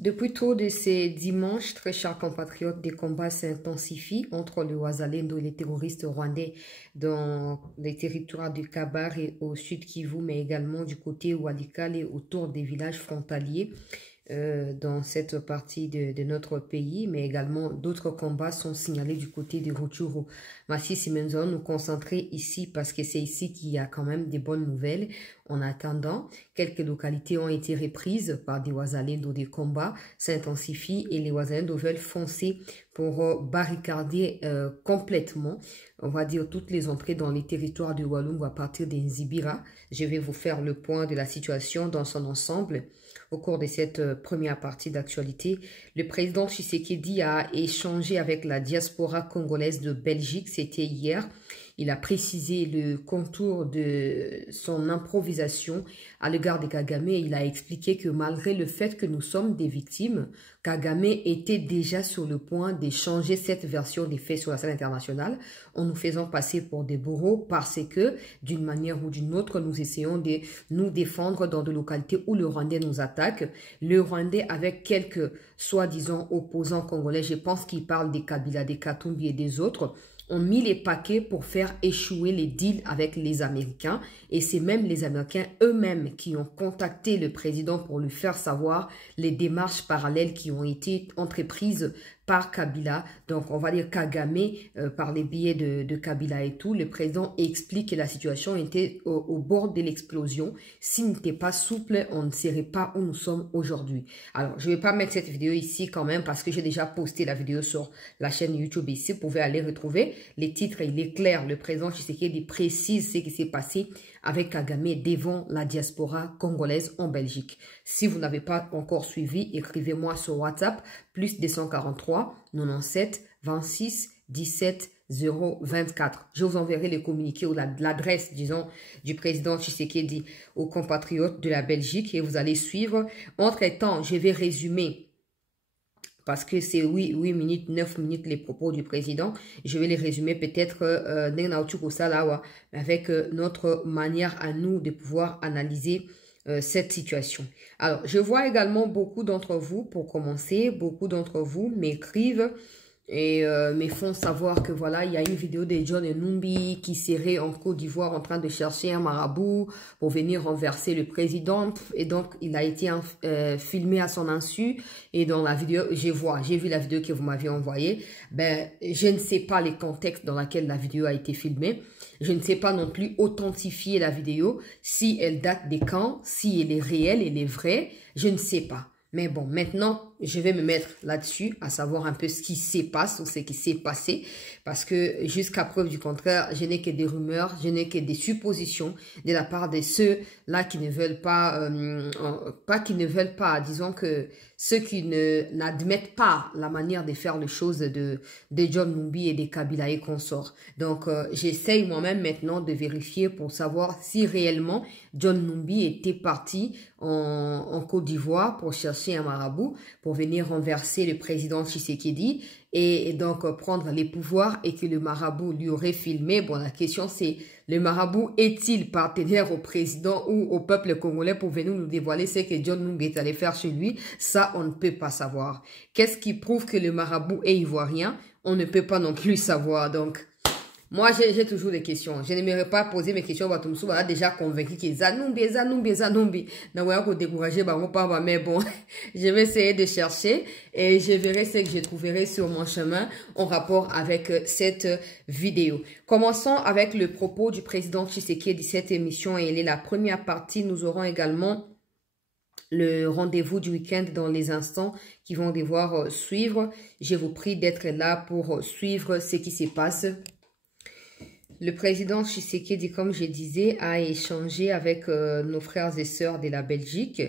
Depuis tôt de ces dimanches, très chers compatriotes, des combats s'intensifient entre le Wazalendo et les terroristes rwandais dans les territoires du Kabar et au sud Kivu, mais également du côté Walikale et autour des villages frontaliers dans cette partie de notre pays, mais également d'autres combats sont signalés du côté de Rutshuru. Masisi et nous allons nous concentrer ici parce que c'est ici qu'il y a quand même des bonnes nouvelles. En attendant, quelques localités ont été reprises par des Wazalendo. Des combats s'intensifient et les Wazalendo veulent foncer pour barricader complètement, on va dire, toutes les entrées dans les territoires de Walungu à partir des Nzibira. Je vais vous faire le point de la situation dans son ensemble. Au cours de cette première partie d'actualité, le président Tshisekedi a échangé avec la diaspora congolaise de Belgique, c'était hier. Il a précisé le contour de son improvisation à l'égard de Kagame. Il a expliqué que malgré le fait que nous sommes des victimes, Kagame était déjà sur le point d'échanger cette version des faits sur la scène internationale en nous faisant passer pour des bourreaux parce que, d'une manière ou d'une autre, nous essayons de nous défendre dans des localités où le Rwandais nous attaque. Le Rwandais, avec quelques soi-disant opposants congolais, je pense qu'ils parlent des Kabila, des Katumbi et des autres, ont mis les paquets pour faire échouer les deals avec les Américains. Et c'est même les Américains eux-mêmes qui ont contacté le président pour lui faire savoir les démarches parallèles qui ont été entreprises par Kabila. Donc, on va dire Kagame, par les billets de Kabila et tout. Le président explique que la situation était au bord de l'explosion. S'il n'était pas souple, on ne serait pas où nous sommes aujourd'hui. Alors, je ne vais pas mettre cette vidéo ici quand même parce que j'ai déjà posté la vidéo sur la chaîne YouTube ici. Vous pouvez aller retrouver les titres. Il est clair, le président Tshisekedi précise ce qui s'est passé avec Kagame devant la diaspora congolaise en Belgique. Si vous n'avez pas encore suivi, écrivez-moi sur WhatsApp, plus 243 97 26 17 024. Je vous enverrai les communiqués ou l'adresse, disons, du président Tshisekedi aux compatriotes de la Belgique et vous allez suivre. Entre-temps, je vais résumer parce que c'est 8 minutes, 9 minutes les propos du président. Je vais les résumer peut-être avec notre manière à nous de pouvoir analyser cette situation. Alors, je vois également beaucoup d'entre vous, pour commencer, beaucoup d'entre vous m'écrivent et me font savoir que voilà, il y a une vidéo de John Numbi qui serait en Côte d'Ivoire en train de chercher un marabout pour venir renverser le président. Et donc, il a été filmé à son insu. Et dans la vidéo, j'ai vu la vidéo que vous m'aviez envoyée. Ben, je ne sais pas les contextes dans lesquels la vidéo a été filmée. Je ne sais pas non plus authentifier la vidéo, si elle date des camps, si elle est réelle, elle est vraie. Je ne sais pas. Mais bon, maintenant, je vais me mettre là-dessus, à savoir un peu ce qui se passe ou ce qui s'est passé. Parce que jusqu'à preuve du contraire, je n'ai que des rumeurs, je n'ai que des suppositions de la part de ceux-là qui ne veulent pas, disons que ceux qui n'admettent pas la manière de faire les choses de John Numbi et des Kabila et consorts. Donc, j'essaye moi-même maintenant de vérifier pour savoir si réellement John Numbi était parti en Côte d'Ivoire pour chercher un marabout, pour venir renverser le président Tshisekedi et donc prendre les pouvoirs et que le marabout lui aurait filmé. Bon, la question c'est, le marabout est-il partenaire au président ou au peuple congolais pour venir nous dévoiler ce que John Numbi est allé faire chez lui? Ça, on ne peut pas savoir. Qu'est-ce qui prouve que le marabout est ivoirien? On ne peut pas non plus savoir. Donc, moi, j'ai toujours des questions. Je n'aimerais pas poser mes questions. Voilà, déjà convaincu que Zanumbi. Mais bon, je vais essayer de chercher et je verrai ce que je trouverai sur mon chemin en rapport avec cette vidéo. Commençons avec le propos du président Tshisekedi de cette émission et elle est la première partie. Nous aurons également le rendez-vous du week-end dans les instants qui vont devoir suivre. Je vous prie d'être là pour suivre ce qui se passe. Le président Tshisekedi, comme je disais, a échangé avec nos frères et sœurs de la Belgique.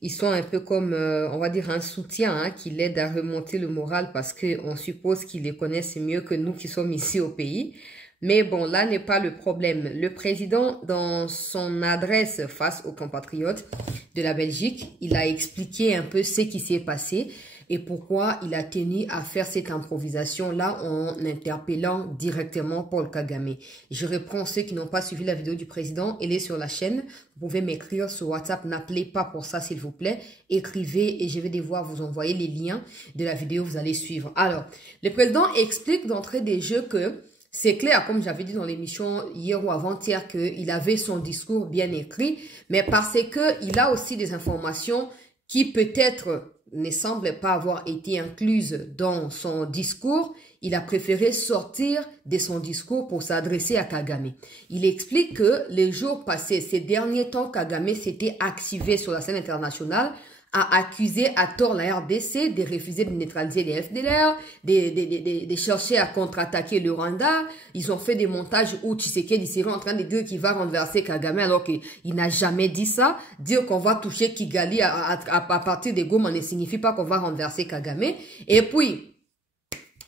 Ils sont un peu comme, on va dire, un soutien qui l'aide à remonter le moral parce qu'on suppose qu'ils les connaissent mieux que nous qui sommes ici au pays. Mais bon, là n'est pas le problème. Le président, dans son adresse face aux compatriotes de la Belgique, il a expliqué un peu ce qui s'est passé. et pourquoi il a tenu à faire cette improvisation-là en interpellant directement Paul Kagame. Je reprends ceux qui n'ont pas suivi la vidéo du président, elle est sur la chaîne. Vous pouvez m'écrire sur WhatsApp, n'appelez pas pour ça s'il vous plaît. Écrivez et je vais devoir vous envoyer les liens de la vidéo, vous allez suivre. Alors, le président explique d'entrée des jeux que c'est clair, comme j'avais dit dans l'émission hier ou avant-hier, qu'il avait son discours bien écrit, mais parce qu'il a aussi des informations qui peut-être ne semblent pas avoir été incluses dans son discours, il a préféré sortir de son discours pour s'adresser à Kagame. Il explique que les jours passés, ces derniers temps, Kagame s'était activé sur la scène internationale, a accusé à tort la RDC de refuser de neutraliser les FDLR, de chercher à contre-attaquer le Rwanda. Ils ont fait des montages où Tshisekedi serait en train de dire qu'il va renverser Kagame alors qu'il n'a jamais dit ça. Dire qu'on va toucher Kigali à partir de Goma ne signifie pas qu'on va renverser Kagame. Et puis,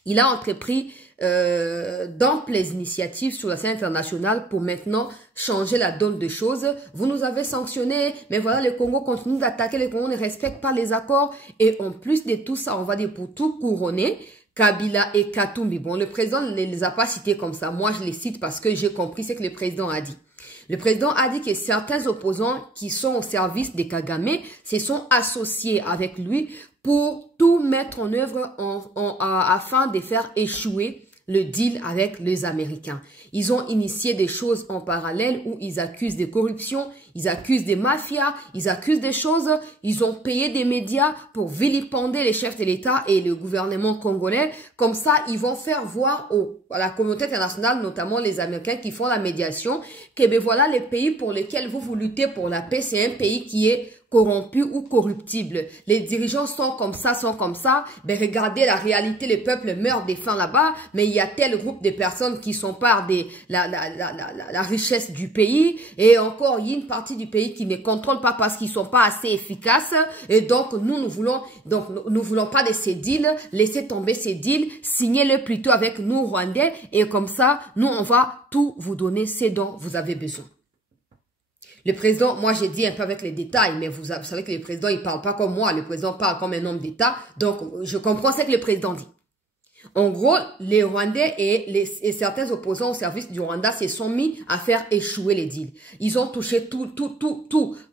il a entrepris d'amples initiatives sur la scène internationale pour maintenant changer la donne des choses. Vous nous avez sanctionnés, mais voilà, le Congo continue d'attaquer, le Congo ne respecte pas les accords. Et en plus de tout ça, on va dire pour tout couronner, Kabila et Katumbi. Bon, le président ne les a pas cités comme ça. Moi, je les cite parce que j'ai compris ce que le président a dit. Le président a dit que certains opposants qui sont au service de Kagame se sont associés avec lui pour tout mettre en œuvre afin de faire échouer le deal avec les Américains. Ils ont initié des choses en parallèle où ils accusent de corruption, ils accusent des mafias, ils accusent des choses, ils ont payé des médias pour vilipender les chefs de l'État et le gouvernement congolais. Comme ça, ils vont faire voir à la communauté internationale, notamment les Américains qui font la médiation, que ben voilà, les pays pour lesquels vous luttez pour la paix, c'est un pays qui est corrompu ou corruptible. Les dirigeants sont comme ça, Ben regardez la réalité, le peuple meurt de faim là-bas, mais il y a tel groupe de personnes qui sont par la richesse du pays, et encore il y a une partie du pays qui ne contrôle pas parce qu'ils sont pas assez efficaces, et donc nous voulons pas de ces deals, laissez tomber ces deals, signez-le plutôt avec nous Rwandais, et comme ça, nous on va tout vous donner ce dont vous avez besoin. Le président, moi j'ai dit un peu avec les détails, mais vous savez que le président, il parle pas comme moi, le président parle comme un homme d'État, donc je comprends ce que le président dit. En gros, les Rwandais et certains opposants au service du Rwanda se sont mis à faire échouer les deals. Ils ont touché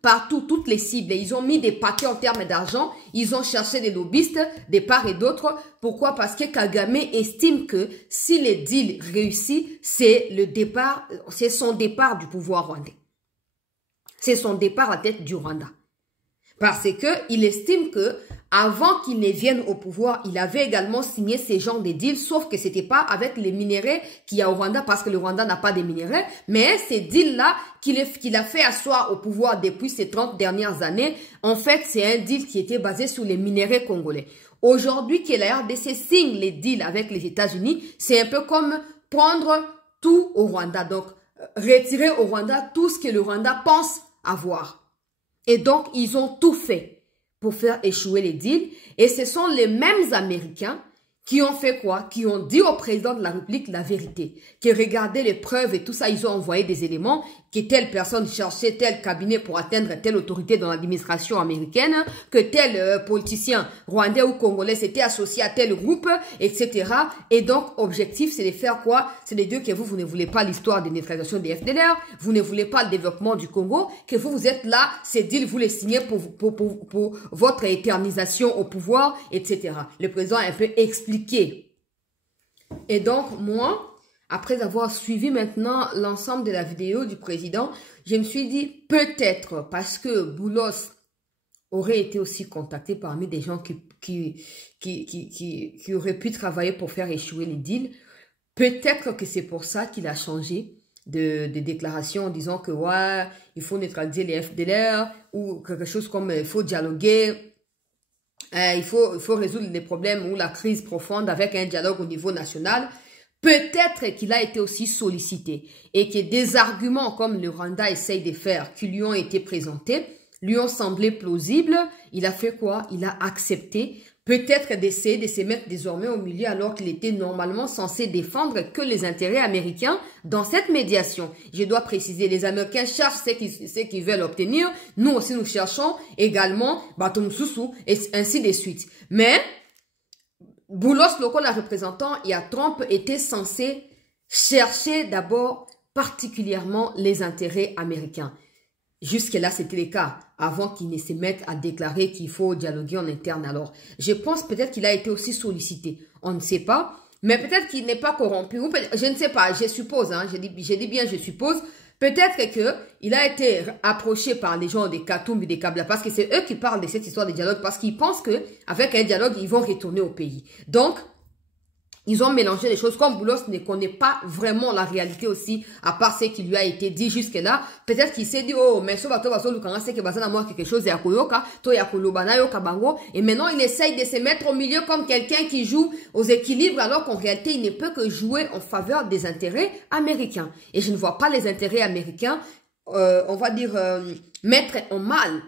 partout, toutes les cibles. Ils ont mis des paquets en termes d'argent. Ils ont cherché des lobbyistes de part et d'autre. Pourquoi? Parce que Kagame estime que si les deals réussissent, c'est son départ du pouvoir rwandais. C'est son départ à la tête du Rwanda. Parce que il estime que avant qu'il ne vienne au pouvoir, il avait également signé ces genres de deals, sauf que c'était pas avec les minéraux qu'il y a au Rwanda, parce que le Rwanda n'a pas de minéraux, mais ces deals-là qu'il a fait asseoir au pouvoir depuis ces 30 dernières années, en fait, c'est un deal qui était basé sur les minéraux congolais. Aujourd'hui, que la RDC signe les deals avec les États-Unis, c'est un peu comme prendre tout au Rwanda. Donc, retirer au Rwanda tout ce que le Rwanda pense avoir. Et donc, ils ont tout fait pour faire échouer les deals. Et ce sont les mêmes Américains qui ont fait quoi? Qui ont dit au président de la République la vérité. Qui regardaient les preuves et tout ça, ils ont envoyé des éléments, que telle personne cherchait tel cabinet pour atteindre telle autorité dans l'administration américaine, que tel politicien rwandais ou congolais s'était associé à tel groupe, etc. Et donc, objectif, c'est de faire quoi? C'est de dire que vous ne voulez pas l'histoire de neutralisation des FDLR, vous ne voulez pas le développement du Congo, que vous êtes là, ces deals, vous les signez pour votre éternisation au pouvoir, etc. Le président a un peu expliqué. Et donc, moi, après avoir suivi maintenant l'ensemble de la vidéo du président, je me suis dit peut-être parce que Boulos aurait été aussi contacté parmi des gens qui auraient pu travailler pour faire échouer les deals. Peut-être que c'est pour ça qu'il a changé de déclaration en disant que ouais, il faut neutraliser les FDLR ou quelque chose comme il faut dialoguer. Il faut résoudre les problèmes ou la crise profonde avec un dialogue au niveau national. Peut-être qu'il a été aussi sollicité et que des arguments comme le Rwanda essaye de faire, qui lui ont été présentés, lui ont semblé plausibles. Il a fait quoi? Il a accepté peut-être d'essayer de se mettre désormais au milieu alors qu'il était normalement censé défendre que les intérêts américains dans cette médiation. Je dois préciser, les Américains cherchent ce qu'ils veulent obtenir. Nous aussi, nous cherchons également Batum Soussou et ainsi de suite. Mais Boulos, le la représentant, il y a Trump était censé chercher d'abord particulièrement les intérêts américains. Jusque-là, c'était le cas, avant qu'il ne se mette à déclarer qu'il faut dialoguer en interne. Alors, je pense peut-être qu'il a été aussi sollicité. On ne sait pas, mais peut-être qu'il n'est pas corrompu. Ou je ne sais pas, je suppose, hein, je dis bien je suppose. Peut-être qu'il a été approché par les gens des Katoum et des Kabila, parce que c'est eux qui parlent de cette histoire de dialogue, parce qu'ils pensent qu'avec un dialogue, ils vont retourner au pays. Donc, ils ont mélangé les choses. Comme Boulos ne connaît pas vraiment la réalité aussi, à part ce qui lui a été dit jusque-là, peut-être qu'il s'est dit, oh, mais quelque chose, et maintenant il essaye de se mettre au milieu comme quelqu'un qui joue aux équilibres, alors qu'en réalité, il ne peut que jouer en faveur des intérêts américains. Et je ne vois pas les intérêts américains, on va dire, mettre en mal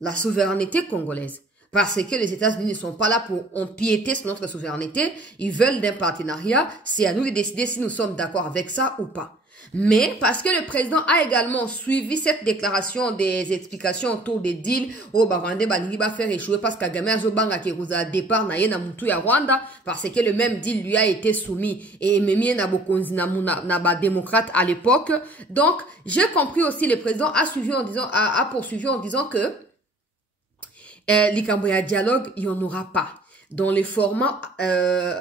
la souveraineté congolaise. Parce que les États-Unis ne sont pas là pour empiéter sur notre souveraineté. Ils veulent d'un partenariat. C'est à nous de décider si nous sommes d'accord avec ça ou pas. Mais parce que le président a également suivi cette déclaration des explications autour des deals, au Rwanda va faire échouer parce qu'Kagame Azobanga qui vous a départ na yena mutu ya Rwanda, parce que le même deal lui a été soumis et Memie Nabokonzi na démocrate à l'époque. Donc, j'ai compris aussi le président a suivi en disant, a poursuivi en disant que l'Ikamboya dialogue, il n'y en aura pas. Dans les formats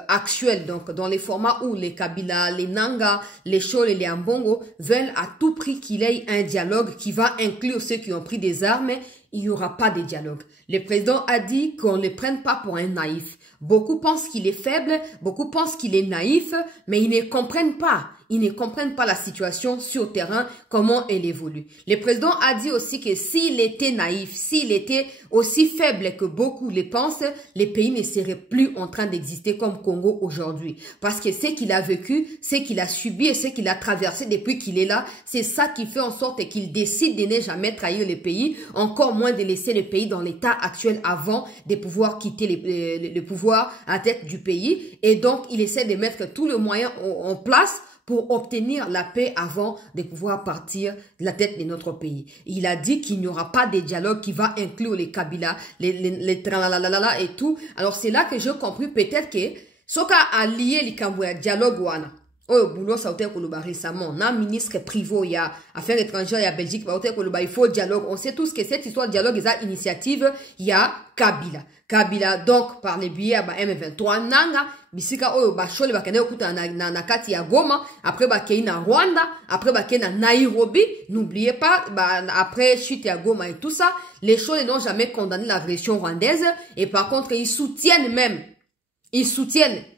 actuels, donc dans les formats où les Kabila, les Nanga, les Chol et les Ambongo veulent à tout prix qu'il y ait un dialogue qui va inclure ceux qui ont pris des armes, il n'y aura pas de dialogue. Le président a dit qu'on ne le prenne pas pour un naïf. Beaucoup pensent qu'il est faible, beaucoup pensent qu'il est naïf, mais ils ne comprennent pas. Ils ne comprennent pas la situation sur terrain, comment elle évolue. Le président a dit aussi que s'il était naïf, s'il était aussi faible que beaucoup le pensent, les pays ne seraient plus en train d'exister comme Congo aujourd'hui. Parce que ce qu'il a vécu, ce qu'il a subi et ce qu'il a traversé depuis qu'il est là, c'est ça qui fait en sorte qu'il décide de ne jamais trahir le pays, encore moins de laisser le pays dans l'état actuel avant de pouvoir quitter le pouvoir à la tête du pays. Et donc, il essaie de mettre tous les moyens en place pour obtenir la paix avant de pouvoir partir de la tête de notre pays. Il a dit qu'il n'y aura pas de dialogue qui va inclure les Kabila, les tralalala et tout. Alors c'est là que j'ai compris peut-être que Soka a lié les Kambouya dialogue wana. Oh, boulot ça a été récemment. Na ministre privé, il y a affaires étrangères, il y a Belgique, il faut dialogue. On sait tous que cette histoire de dialogue, est initiative, il y a Kabila. Kabila, donc, par les billets, M23, Nanga, bisika, oh, chole, kene okuta na kati ya Goma, après, kei na Rwanda, après, kei na Nairobi, n'oubliez pas, après, chute à Goma et tout ça, les choses n'ont jamais condamné l'agression rwandaise, et par contre, ils soutiennent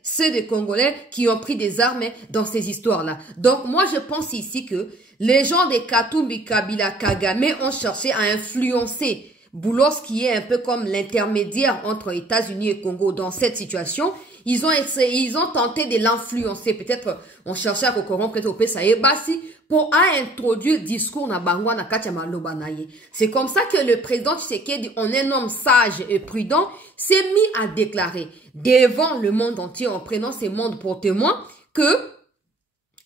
ceux des Congolais qui ont pris des armes dans ces histoires-là. Donc, moi, je pense ici que les gens des Katumbi, Kabila, Kagame ont cherché à influencer Boulos, qui est un peu comme l'intermédiaire entre États-Unis et Congo dans cette situation. Ils ont tenté de l'influencer. Peut-être, on cherchait à corrompre peut-être au PSAE Bassi pour introduire le discours na bangwa na kachama lobanaye. C'est comme ça que le président Tshisekedi, en un homme sage et prudent, s'est mis à déclarer devant le monde entier en prenant ces mondes pour témoin que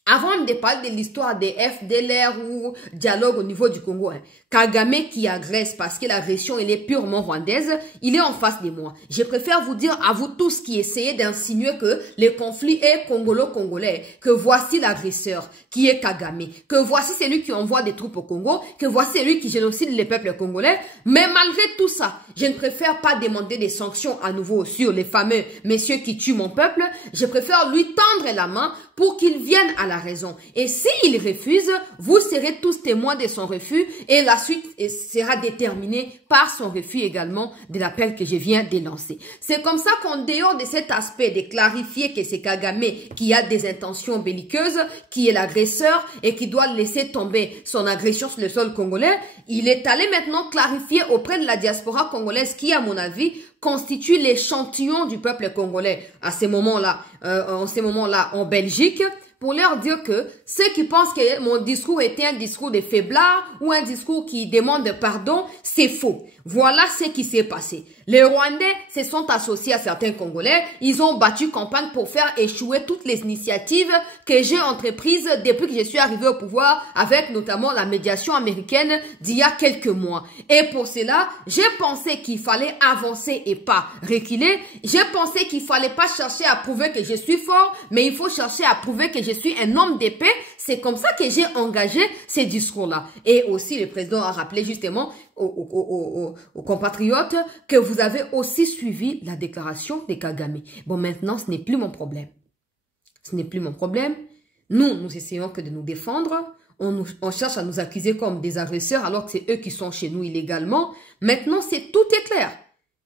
avant de parler de l'histoire des FDLR ou dialogue au niveau du Congo, Kagame qui agresse parce que l'agression elle est purement rwandaise, il est en face de moi. Je préfère vous dire à vous tous qui essayez d'insinuer que le conflit est congolo-congolais, que voici l'agresseur qui est Kagame, que voici celui qui envoie des troupes au Congo, que voici celui qui génocide les peuples congolais. Mais malgré tout ça, je ne préfère pas demander des sanctions à nouveau sur les fameux messieurs qui tuent mon peuple. Je préfère lui tendre la main pour qu'il vienne à la raison. Et s'il refuse, vous serez tous témoins de son refus et la suite sera déterminée par son refus également de l'appel que je viens de lancer. C'est comme ça qu'en dehors de cet aspect de clarifier que c'est Kagame qui a des intentions belliqueuses, qui est l'agresseur et qui doit laisser tomber son agression sur le sol congolais, il est allé maintenant clarifier auprès de la diaspora congolaise qui, à mon avis, constitue l'échantillon du peuple congolais à ces moments-là, en Belgique, pour leur dire que ceux qui pensent que mon discours était un discours de faiblard ou un discours qui demande pardon, c'est faux. Voilà ce qui s'est passé. Les Rwandais se sont associés à certains Congolais. Ils ont battu campagne pour faire échouer toutes les initiatives que j'ai entreprises depuis que je suis arrivé au pouvoir, avec notamment la médiation américaine d'il y a quelques mois. Et pour cela, j'ai pensé qu'il fallait avancer et pas reculer. J'ai pensé qu'il fallait pas chercher à prouver que je suis fort, mais il faut chercher à prouver que je suis un homme d'épée. C'est comme ça que j'ai engagé ces discours-là. Et aussi, le président a rappelé justement aux compatriotes que vous avez aussi suivi la déclaration de Kagame. Bon, maintenant, ce n'est plus mon problème. Ce n'est plus mon problème. Nous essayons que de nous défendre. On cherche à nous accuser comme des agresseurs alors que c'est eux qui sont chez nous illégalement. Maintenant, tout est clair.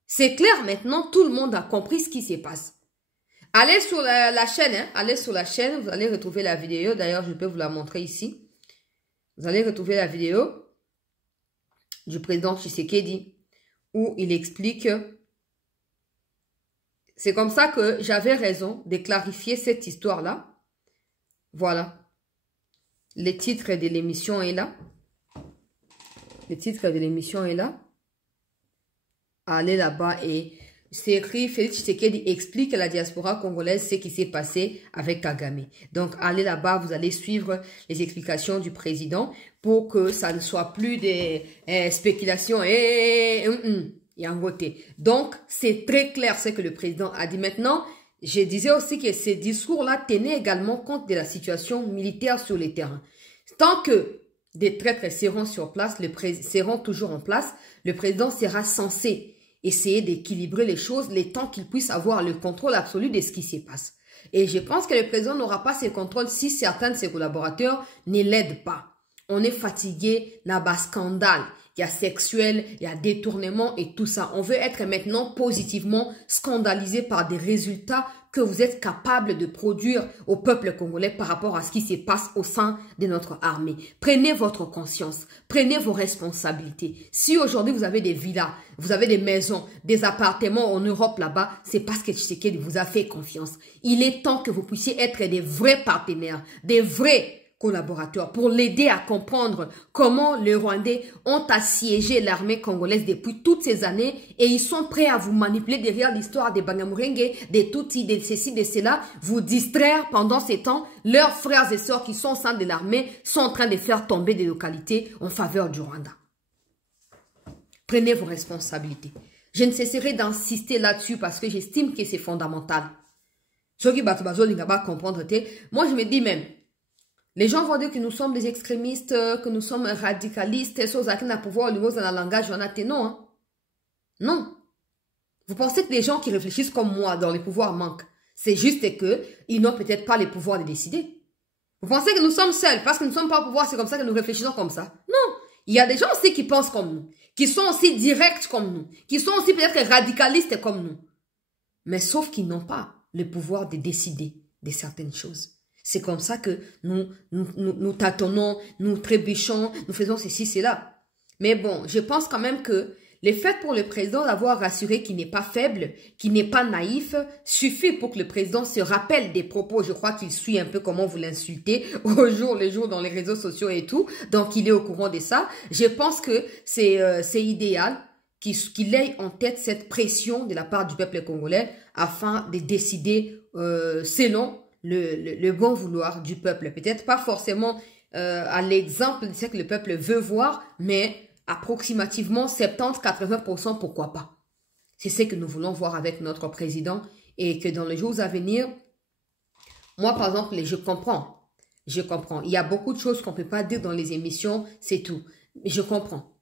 C'est clair maintenant, tout le monde a compris ce qui se passe. Allez sur la chaîne, hein. Allez sur la chaîne, vous allez retrouver la vidéo. D'ailleurs, je peux vous la montrer ici. Vous allez retrouver la vidéo du président Tshisekedi où il explique. C'est comme ça que j'avais raison de clarifier cette histoire-là. Voilà. Le titre de l'émission est là. Le titre de l'émission est là. Allez là-bas et c'est écrit, Félix Tshisekedi explique à la diaspora congolaise ce qui s'est passé avec Kagame. Donc, allez là-bas, vous allez suivre les explications du président pour que ça ne soit plus des spéculations et en côté. Donc, c'est très clair ce que le président a dit. Maintenant, je disais aussi que ces discours-là tenaient également compte de la situation militaire sur le terrain. Tant que des traîtres seront sur place, seront toujours en place, le président sera censé essayer d'équilibrer les choses, les temps qu'il puisse avoir le contrôle absolu de ce qui se passe. Et je pense que le président n'aura pas ce contrôle si certains de ses collaborateurs ne l'aident pas. On est fatigué, il y a scandale, il y a sexuel, il y a détournement et tout ça. On veut être maintenant positivement scandalisé par des résultats que vous êtes capable de produire au peuple congolais par rapport à ce qui se passe au sein de notre armée. Prenez votre conscience, prenez vos responsabilités. Si aujourd'hui vous avez des villas, vous avez des maisons, des appartements en Europe là-bas, c'est parce que Tshisekedi vous a fait confiance. Il est temps que vous puissiez être des vrais partenaires, des vrais collaborateurs pour l'aider à comprendre comment les Rwandais ont assiégé l'armée congolaise depuis toutes ces années et ils sont prêts à vous manipuler derrière l'histoire des Banyamulenge, des Tutsis, de ceci, de cela, vous distraire pendant ces temps. Leurs frères et sœurs qui sont au sein de l'armée sont en train de faire tomber des localités en faveur du Rwanda. Prenez vos responsabilités. Je ne cesserai d'insister là-dessus parce que j'estime que c'est fondamental. Ceux qui battent comprendre, moi je me dis même, les gens vont dire que nous sommes des extrémistes, que nous sommes radicalistes, et choses qui n'ont pouvoir dans le langage, non, hein? Non. Vous pensez que les gens qui réfléchissent comme moi dans les pouvoirs manquent. C'est juste que ils n'ont peut-être pas les pouvoirs de décider. Vous pensez que nous sommes seuls parce que nous ne sommes pas au pouvoir, c'est comme ça que nous réfléchissons comme ça. Non. Il y a des gens aussi qui pensent comme nous, qui sont aussi directs comme nous, qui sont aussi peut-être radicalistes comme nous. Mais sauf qu'ils n'ont pas le pouvoir de décider de certaines choses. C'est comme ça que nous tâtonnons, nous trébuchons, nous faisons ceci, cela. Mais bon, je pense quand même que le fait pour le président d'avoir rassuré qu'il n'est pas faible, qu'il n'est pas naïf, suffit pour que le président se rappelle des propos. Je crois qu'il suit un peu comment vous l'insultez au jour le jour dans les réseaux sociaux et tout. Donc, il est au courant de ça. Je pense que c'est idéal qu'il ait en tête cette pression de la part du peuple congolais afin de décider selon le bon vouloir du peuple. Peut-être pas forcément à l'exemple de ce que le peuple veut voir, mais approximativement 70-80%, pourquoi pas. C'est ce que nous voulons voir avec notre président et que dans les jours à venir, moi par exemple, je comprends. Il y a beaucoup de choses qu'on ne peut pas dire dans les émissions, c'est tout. Mais je comprends.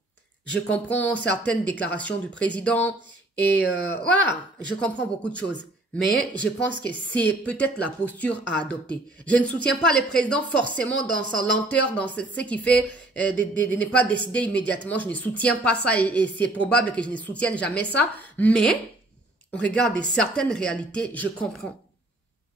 Je comprends certaines déclarations du président et voilà, je comprends beaucoup de choses. Mais je pense que c'est peut-être la posture à adopter. Je ne soutiens pas le président forcément dans sa lenteur, dans ce qui fait de ne pas décider immédiatement. Je ne soutiens pas ça et c'est probable que je ne soutienne jamais ça. Mais on regarde certaines réalités, je comprends.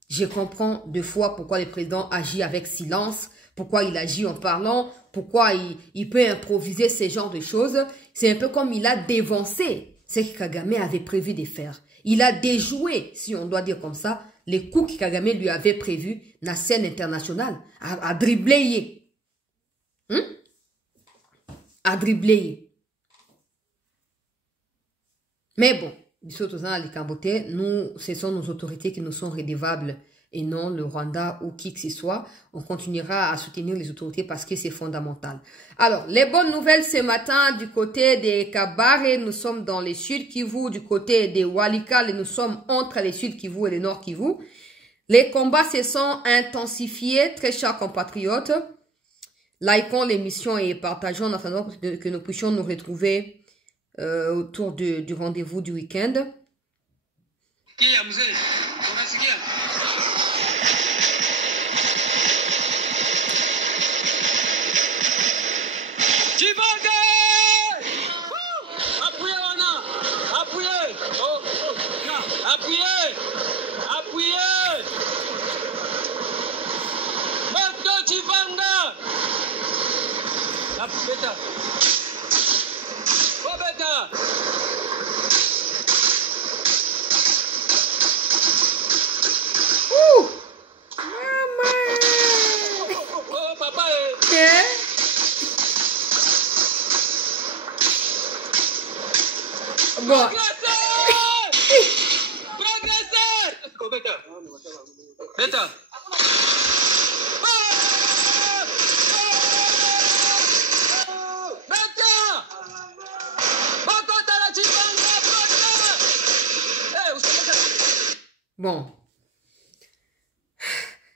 Je comprends deux fois pourquoi le président agit avec silence, pourquoi il agit en parlant, pourquoi il peut improviser ce genre de choses. C'est un peu comme il a dévancé ce que Kagame avait prévu de faire. Il a déjoué, si on doit dire comme ça, les coups que Kagame lui avait prévus dans la scène internationale, à dribbler. À dribbler. Mais bon, nous, ce sont nos autorités qui nous sont redevables et non le Rwanda ou qui que ce soit. On continuera à soutenir les autorités parce que c'est fondamental. Alors, les bonnes nouvelles ce matin du côté des Kabare, nous sommes dans les Sud Kivu, du côté des Walikale, nous sommes entre les Sud Kivu et les Nord Kivu. Les combats se sont intensifiés, très chers compatriotes. Likons l'émission et partageons en attendant que nous puissions nous retrouver autour du rendez-vous du week-end. Bon. Bon.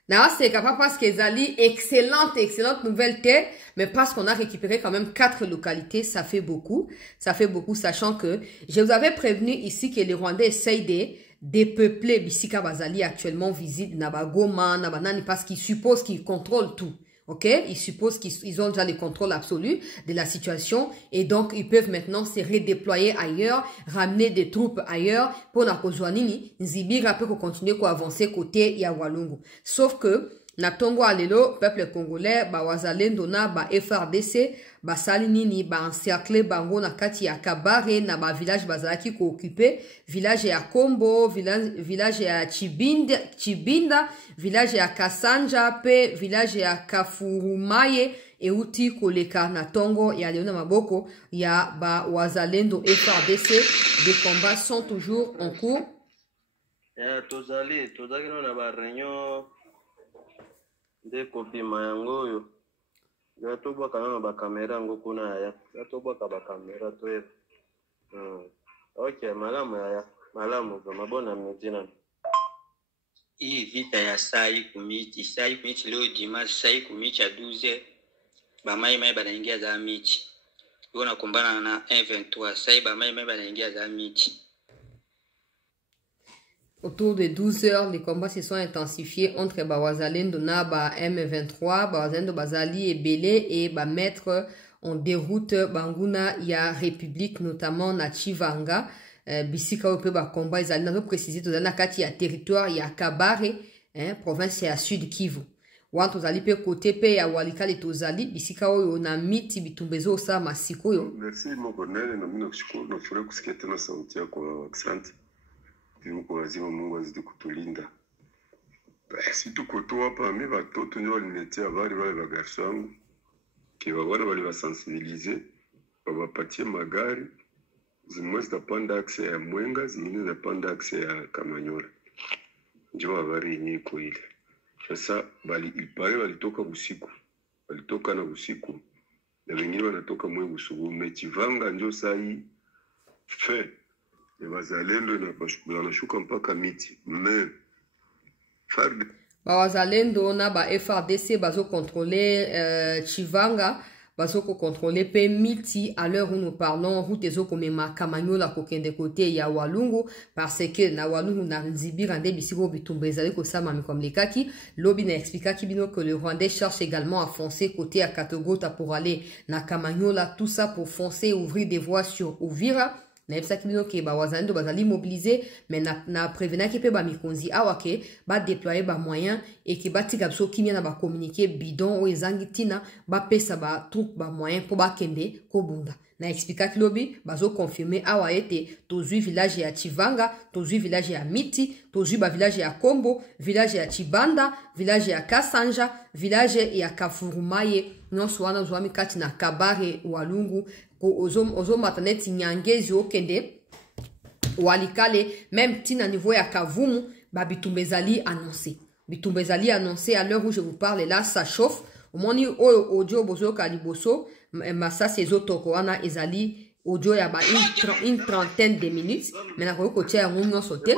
Là, c'est capable parce que Zali, excellente nouvelle terre, mais parce qu'on a récupéré quand même 4 localités, ça fait beaucoup. Ça fait beaucoup, sachant que je vous avais prévenu ici que les Rwandais essayent de dépeupler Bisika Bazali actuellement visite Nabagoma, Nabanani, parce qu'ils supposent qu'ils contrôlent tout. Ok, ils supposent qu'ils ont déjà le contrôle absolu de la situation et donc ils peuvent maintenant se redéployer ailleurs, ramener des troupes ailleurs pour na kojoanini Nzibira peut continuer à avancer côté ya Walungu. Sauf que na tongo alelo peuple congolais ba wazalendo na ba FRDC ba salinini ba encercler bango na kati ya Kabare na ba village bazalaki ko occuper village ya Kombo, village ya Chibinda, village ya Kasanja pe village ya Kafurumaye euti koleka na tongo ya Leona Maboko ya ba wazalendo FRDC. Des combats sont toujours en cours. Tozali na ba réunion de kopima yango oyo ya tobwaka na bakamera yango kuna ya tobwaka bakamera toyeba ok malamu mabona mjina hii vita ya sai kumiti leo dimanche sai kumiti ya 12 bamai banaingia za michi hiyo nakumbana na M23 sai bamai banaingia za michi. Autour de 12 heures, les combats se sont intensifiés entre Bawazalendo na ba M23, Bawazalendo Bazali et Belé et ba mettre en déroute Banguna ya République, notamment na Chivanga. Bisika ope ba combat, ils allaient préciser tout na kati ya territoire ya Kabare, province ya Sud Kivu. Wan tozali pe côté pe ya Walikale tozali, bisika oyo na miti bitumbezo sa masiko yo. Merci mon colonel, na mino kushukuru na furaha kusikia tena sauti yako, asante. Mungu wazima, Mungu azidi kutulinda. Basi tuko tu hapa, mimi watoto ndio waliniletea habari wale wa garso wangu kiwa wana wale wasensibilize wawapatie magari zimwe zitapanda akse ya Mwenga, zingine zitapanda akse ya Kamanyola. Ndio habari yenyewe iko ile. Sasa walitoka usiku, walitoka na usiku na wengine wanatoka mwe usugu. Mechivanga ndio saa hii fe wazalendo na wanashuka mpaka miti. Wazalendo na ba FRDC bazo contrôler Chivanga, bazo contrôler pe miti à l'heure où nous parlons route ezo komema Kamanyola kokende côté ya Walungu parce que na Walungu na Nzibira nde bisiko bitumbezali ko sama comme les kaki lobi na expliquer kibino que le Rwandais cherche également à foncer côté à Katogota pour aller na Kamanyola, tout ça pour foncer ouvrir des voies sur Uvira. na ça qui bino ke ba wazalendo bazali mobiliser mais na prévenir que pe ba mikonzi awa ke ba déployer ba moyens et que ba tika biso kimia na ba communiquer bidon o ezangi tina ba pesa ba troupe ba moyens pour ba kende ko bunda na explica kilobi bazo confirmer awa ete tozui village ya Chivanga, tozui village ya Miti, tozui ba village ya Kombo, village ya Chibanda, village ya Kasanja, village ya Kafurumaye, nyonso wana zwami kati na Kabare Walungu ko ozo mataneti Nyangezi okende Walikale même tina niveau ya Kavumu ba bitumbezali annoncé. Bitumbezali annoncé à l'heure où je vous parle là ça chauffe. Au moni audio bozo kaliboso massa ces autres wana ezali audio ya ba une trentaine de minutes mais na ko tia ngunyo sauter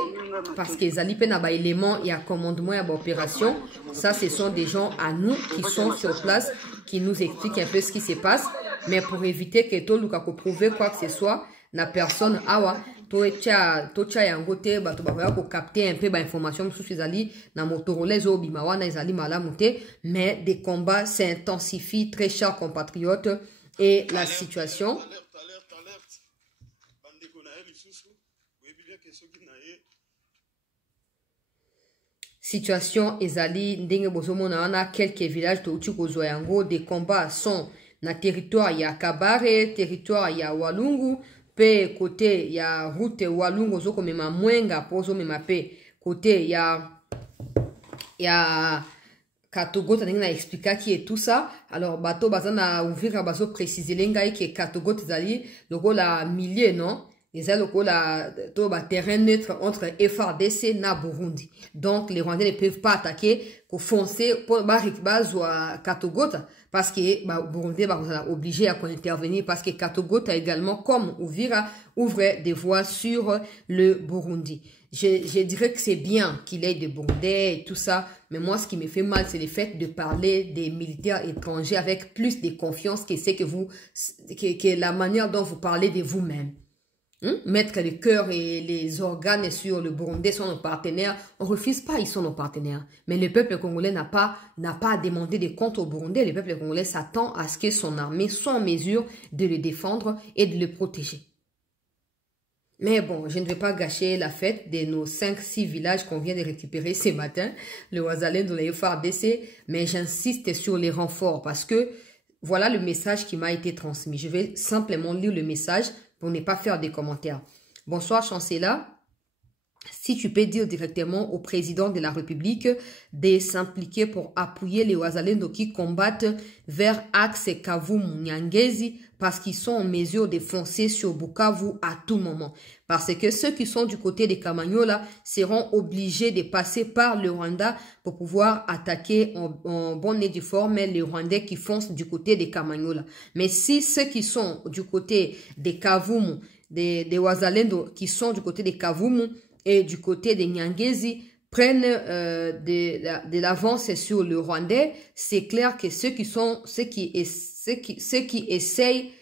parce que ezali pe na ba élément ya commandement ya ba opération. Ça ce sont des gens à nous qui sont sur place qui nous expliquent un peu ce qui se passe mais pour éviter que tout luka ko prouver quoi que ce soit na personne awa tocha yango te bato bakoya ko capter un peu ba information mosusu ezali na Motorola ezobima wana ezali malamu te mais des combats s'intensifient très chers compatriotes et la situation ezali ndenge bozomona wana quelques villages touti kozwa yango des combats sont na territoire ya Kabare, territoire ya Walungu pe côté ya route Walungu zoko mema Mwenga pozo mema pe côté ya Katogota ndenge na expliquer qui est tout ça. Alors bato bazana ouvrir bazo préciser lenga que Katogota zali lokola milieu non ezali lokola to ba terrain neutre entre FARDC na Burundi. Donc les Rwandais ne peuvent pas attaquer pour foncer pour bazwa Katogota parce que Burundi va obligé à intervenir parce que Katogota également comme Uvira ouvre des voies sur le Burundi. Je dirais que c'est bien qu'il ait des Burundais et tout ça, mais moi ce qui me fait mal c'est le fait de parler des militaires étrangers avec plus de confiance que c'est que la manière dont vous parlez de vous-même. Mettre le cœur et les organes sur le Burundi sont nos partenaires. On refuse pas, ils sont nos partenaires. Mais le peuple congolais n'a pas à demander des comptes au Burundi. Le peuple congolais s'attend à ce que son armée soit en mesure de le défendre et de le protéger. Mais bon, je ne vais pas gâcher la fête de nos 5-6 villages qu'on vient de récupérer ce matin. Le Wazalendo, le FARDC. Mais j'insiste sur les renforts parce que voilà le message qui m'a été transmis. Je vais simplement lire le message pour ne pas faire des commentaires. Bonsoir, chancelier. Si tu peux dire directement au président de la République de s'impliquer pour appuyer les Wazalendo qui combattent vers Axe Kavumu Nyangezi parce qu'ils sont en mesure de foncer sur Bukavu à tout moment. Parce que ceux qui sont du côté des Kamanyola seront obligés de passer par le Rwanda pour pouvoir attaquer en bonne et due forme les Rwandais qui foncent du côté des Kamanyola. Mais si ceux qui sont du côté des Kavumu, des Wazalendo qui sont du côté des Kavumu, et du côté des Nyangezi prennent de l'avance sur le Rwandais, c'est clair que ceux qui essayent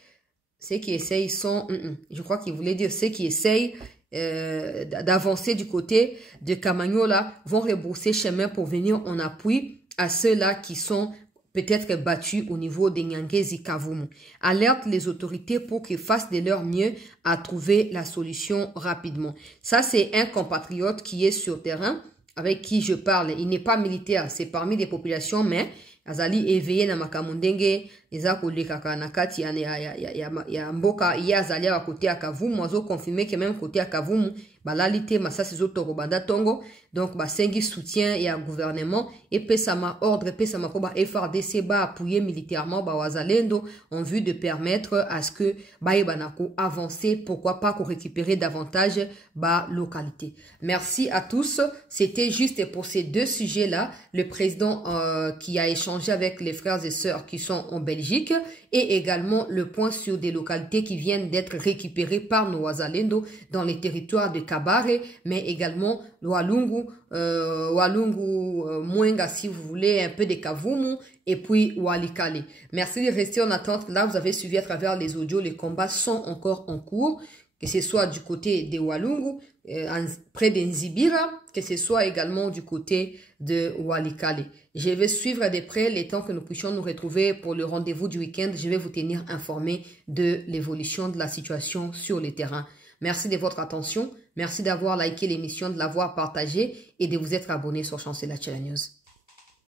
sont, je crois qu'il voulait dire ceux qui essayent d'avancer du côté de Kamanyola vont rebrousser chemin pour venir en appui à ceux-là qui sont peut-être battus au niveau des Nyangezi Kavumu. Alerte les autorités pour qu'ils fassent de leur mieux à trouver la solution rapidement. Ça, c'est un compatriote qui est sur terrain, avec qui je parle. Il n'est pas militaire, c'est parmi des populations, mais azali éveillé na makamundenge, eza kolekaka na kati ya mboka, iya azali à côté à Kavumu, azo confirmer que même côté à Kavumu, balalite masasi zotoko banda tongo, donc sengi soutien et à gouvernement et pesama ordre pesama ko ba FARDC ba appuyer militairement ba Wazalendo en vue de permettre à ce que banako avancer, pourquoi pas qu'on récupérer davantage ba localité. Merci à tous, c'était juste pour ces deux sujets là, le président qui a échangé avec les frères et sœurs qui sont en Belgique et également le point sur des localités qui viennent d'être récupérées par nos Wazalendo dans les territoires de Kabare, mais également Walungu, Mwenga si vous voulez, un peu de Kavumu et puis Walikale. Merci de rester en attente. Là, vous avez suivi à travers les audios, les combats sont encore en cours, que ce soit du côté de Walungu, près de Nzibira, que ce soit également du côté de Walikale. Je vais suivre de près les temps que nous puissions nous retrouver pour le rendez-vous du week-end. Je vais vous tenir informé de l'évolution de la situation sur le terrain. Merci de votre attention. Merci d'avoir liké l'émission, de l'avoir partagée et de vous être abonné sur Chancela Channel News.